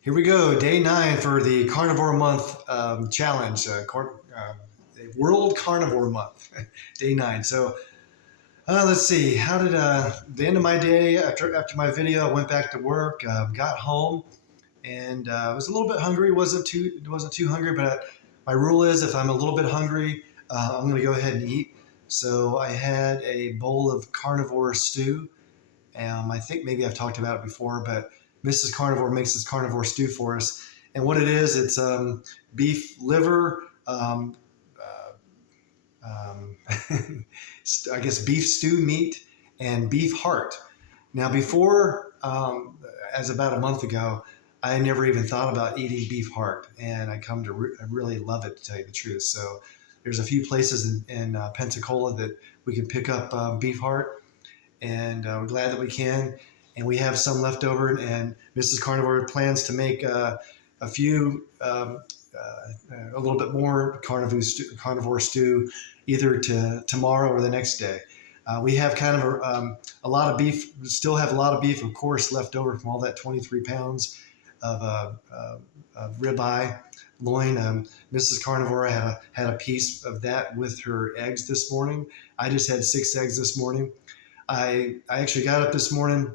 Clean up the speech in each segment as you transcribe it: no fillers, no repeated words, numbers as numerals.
Here we go, day 9 for the Carnivore Month challenge, World Carnivore Month, day 9. So let's see, how did the end of my day after my video? I went back to work, got home, and I was a little bit hungry. wasn't too hungry, but my rule is if I'm a little bit hungry, I'm going to go ahead and eat. So I had a bowl of carnivore stew. I think maybe I've talked about it before, but Mrs. Carnivore makes this carnivore stew for us. And what it is, it's beef liver, I guess beef stew meat, and beef heart. Now, before, as about a month ago, I never even thought about eating beef heart, and I come to really love it, to tell you the truth. So there's a few places in Pensacola that we can pick up beef heart, and we're glad that we can. And we have some left over, and Mrs. Carnivore plans to make a little bit more carnivore stew either tomorrow or the next day. We have kind of a lot of beef, still have a lot of beef, of course, left over from all that 23 pounds of ribeye loin. Mrs. Carnivore had a piece of that with her eggs this morning. I just had 6 eggs this morning. I actually got up this morning,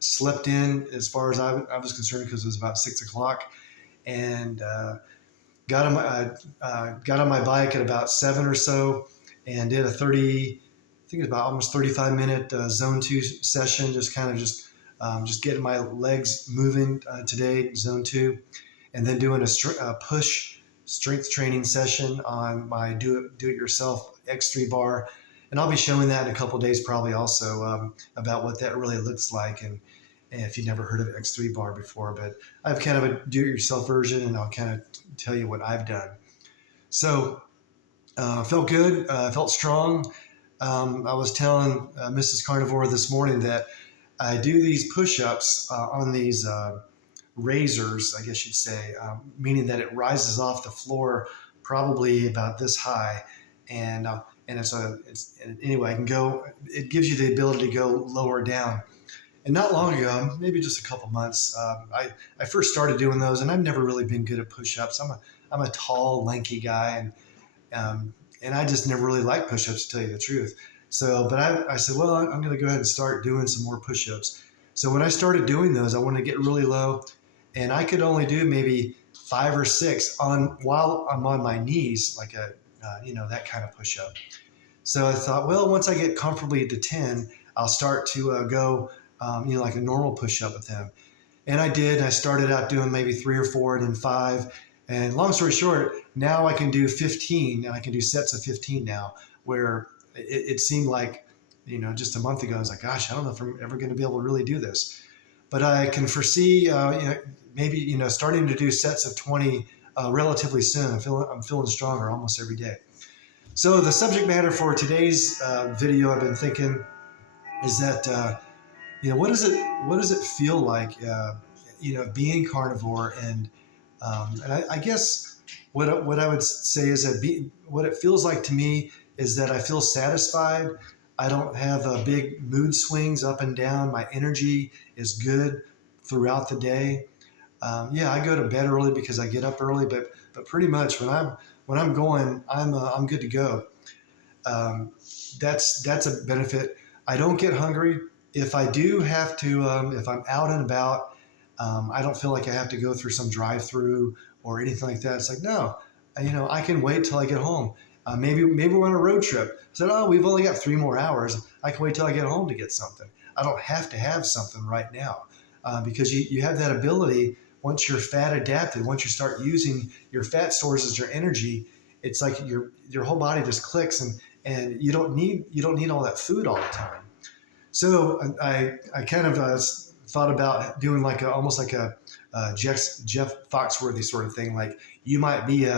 slept in as far as I was concerned because it was about 6 o'clock, and got on my bike at about 7 or so, and did I think it was about almost 35-minute zone 2 session, just getting my legs moving today, zone 2, and then doing a push strength training session on my do-it-yourself X3 bar. And I'll be showing that in a couple of days probably also, about what that really looks like. And if you've never heard of X3 bar before, but I have kind of a do-it-yourself version, and I'll kind of tell you what I've done. So felt good, felt strong. I was telling Mrs. Carnivore this morning that I do these push-ups on these razors, I guess you'd say, meaning that it rises off the floor probably about this high. And anyway, it gives you the ability to go lower down. And not long ago, maybe just a couple months, I first started doing those, and I've never really been good at push-ups. I'm a tall, lanky guy, and I just never really liked push-ups, to tell you the truth. So, but I said, well, I'm going to go ahead and start doing some more push-ups. So when I started doing those, I wanted to get really low, and I could only do maybe 5 or 6 while I'm on my knees, like that kind of push-up. So I thought, well, once I get comfortably to 10, I'll start to go, like a normal push-up with them. And I did. I started out doing maybe 3 or 4 and then 5. And long story short, now I can do 15, and I can do sets of 15 now, where it seemed like, just a month ago, I was like, gosh, I don't know if I'm ever going to be able to really do this. But I can foresee, maybe, starting to do sets of 20 relatively soon. I'm feeling stronger almost every day. So the subject matter for today's video, I've been thinking, is that what does it feel like, being carnivore, and I guess what I would say is that what it feels like to me is that I feel satisfied. I don't have big mood swings up and down. My energy is good throughout the day. I go to bed early because I get up early, but pretty much when I'm going, I'm good to go. That's a benefit. I don't get hungry. If I do have to, if I'm out and about, I don't feel like I have to go through some drive-through or anything like that. It's like, no, I can wait till I get home. Maybe we're on a road trip. I said, oh, we've only got 3 more hours. I can wait till I get home to get something. I don't have to have something right now, because you have that ability. Once you're fat adapted, once you start using your fat stores as your energy, it's like your whole body just clicks, and you don't need all that food all the time. So I kind of thought about doing almost like a Jeff Foxworthy sort of thing. Like, you might be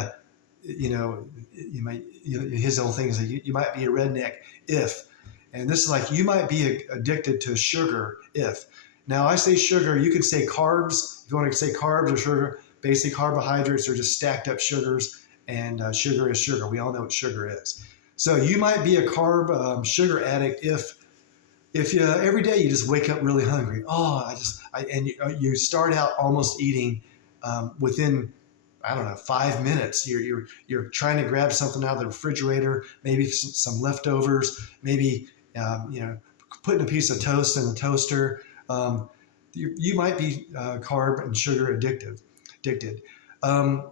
his whole thing is that you might be a redneck if, and this is like, you might be addicted to sugar if. Now I say sugar, you can say carbs. If you want to say carbs or sugar, basic carbohydrates are just stacked up sugars, and sugar is sugar. We all know what sugar is. So you might be a carb sugar addict if If you every day you just wake up really hungry, and you start out almost eating within, I don't know, 5 minutes. You're trying to grab something out of the refrigerator, maybe some leftovers, maybe putting a piece of toast in the toaster. You might be carb and sugar addicted. Um,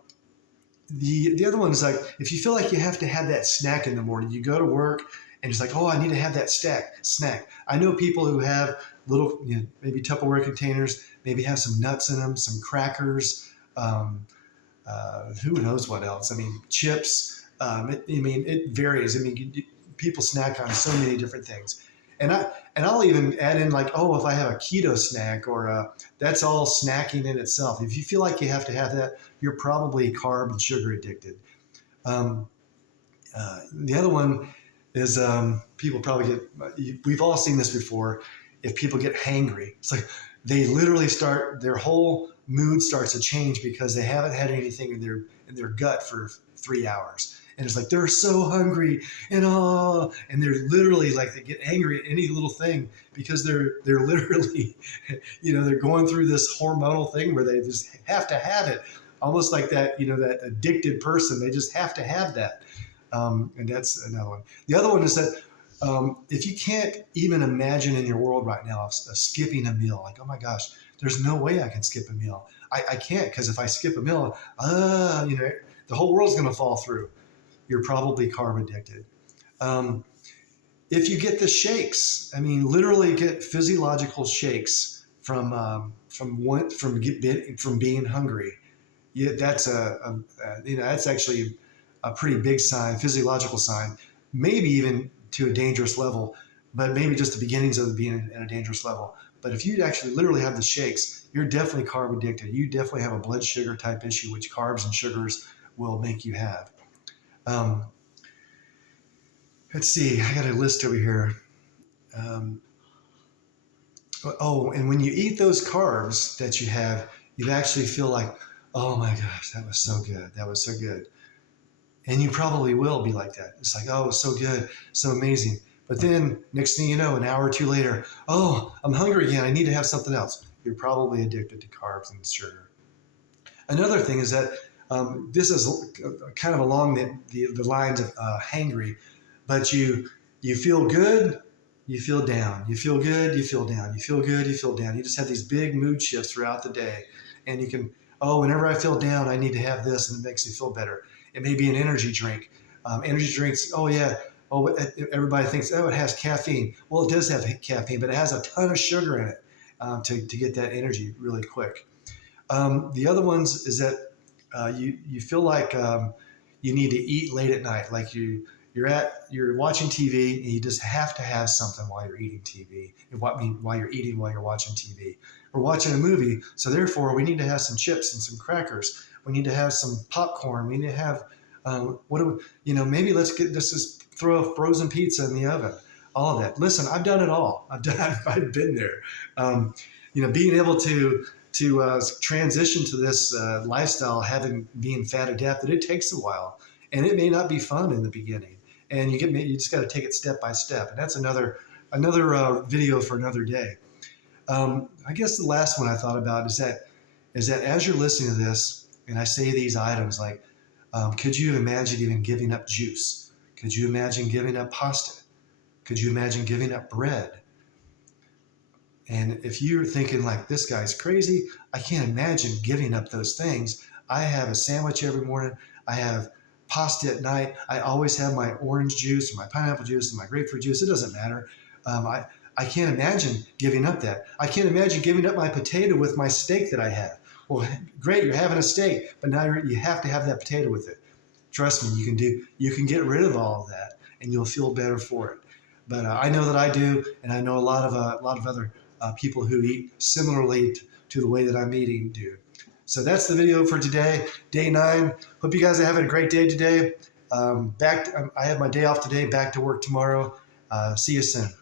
the other one is like, if you feel like you have to have that snack in the morning, you go to work and it's like, oh, I need to have that snack. I know people who have little, maybe Tupperware containers, maybe have some nuts in them, some crackers, who knows what else? I mean, chips. It varies. I mean, people snack on so many different things, and I'll even add in like, oh, if I have a keto snack that's all snacking in itself. If you feel like you have to have that, you're probably carb and sugar addicted. The other one is people probably we've all seen this before. If people get hangry, it's like they literally their whole mood starts to change because they haven't had anything in their gut for 3 hours. And it's like they're so hungry and they're literally like, they get angry at any little thing because they're literally, they're going through this hormonal thing where they just have to have it, almost like that, that addicted person. They just have to have that. And that's another one. The other one is that if you can't even imagine in your world right now of skipping a meal, like, oh my gosh, there's no way I can skip a meal. I can't, because if I skip a meal, the whole world's going to fall through. You're probably carb addicted. If you get the shakes, I mean, literally get physiological shakes from being hungry. That's that's actually a pretty big sign, physiological sign, maybe even to a dangerous level, but maybe just the beginnings of being at a dangerous level. But if you actually literally have the shakes, you're definitely carb addicted. You definitely have a blood sugar type issue, which carbs and sugars will make you have. Let's see, I got a list over here. And when you eat those carbs that you have, you actually feel like, oh my gosh, that was so good. That was so good. And you probably will be like that. It's like, oh, it was so good, so amazing. But then next thing you know, an hour or two later, oh, I'm hungry again. I need to have something else. You're probably addicted to carbs and sugar. Another thing is that this is kind of along the lines of hangry, but you feel good, you feel down. You feel good, you feel down. You feel good, you feel down. You just have these big mood shifts throughout the day. And you can, whenever I feel down, I need to have this, and it makes me feel better. It may be an energy drink. Energy drinks, everybody thinks, it has caffeine. Well, it does have caffeine, but it has a ton of sugar in it to get that energy really quick. The other ones is that you feel like you need to eat late at night, like you're watching TV and you just have to have something while you're eating TV. While you're eating, while you're watching TV. We're watching a movie, so therefore we need to have some chips and some crackers. We need to have some popcorn. We need to have maybe let's just throw a frozen pizza in the oven. All of that. Listen, I've done it all. I've been there. Being able to transition to this lifestyle, being fat adapted, it takes a while, and it may not be fun in the beginning. And you just got to take it step by step, and that's another video for another day. I guess the last one I thought about is that as you're listening to this, and I say these items like, could you imagine even giving up juice? Could you imagine giving up pasta? Could you imagine giving up bread? And if you're thinking like, this guy's crazy, I can't imagine giving up those things. I have a sandwich every morning. I have pasta at night. I always have my orange juice, my pineapple juice, and my grapefruit juice. It doesn't matter. I can't imagine giving up that. I can't imagine giving up my potato with my steak that I have. Well, great, you're having a steak, but now you have to have that potato with it. Trust me, you can get rid of all of that, and you'll feel better for it. But I know that I do, and I know a lot of other people who eat similarly to the way that I'm eating do. So that's the video for today, day 9. Hope you guys are having a great day today. I have my day off today, back to work tomorrow. See you soon.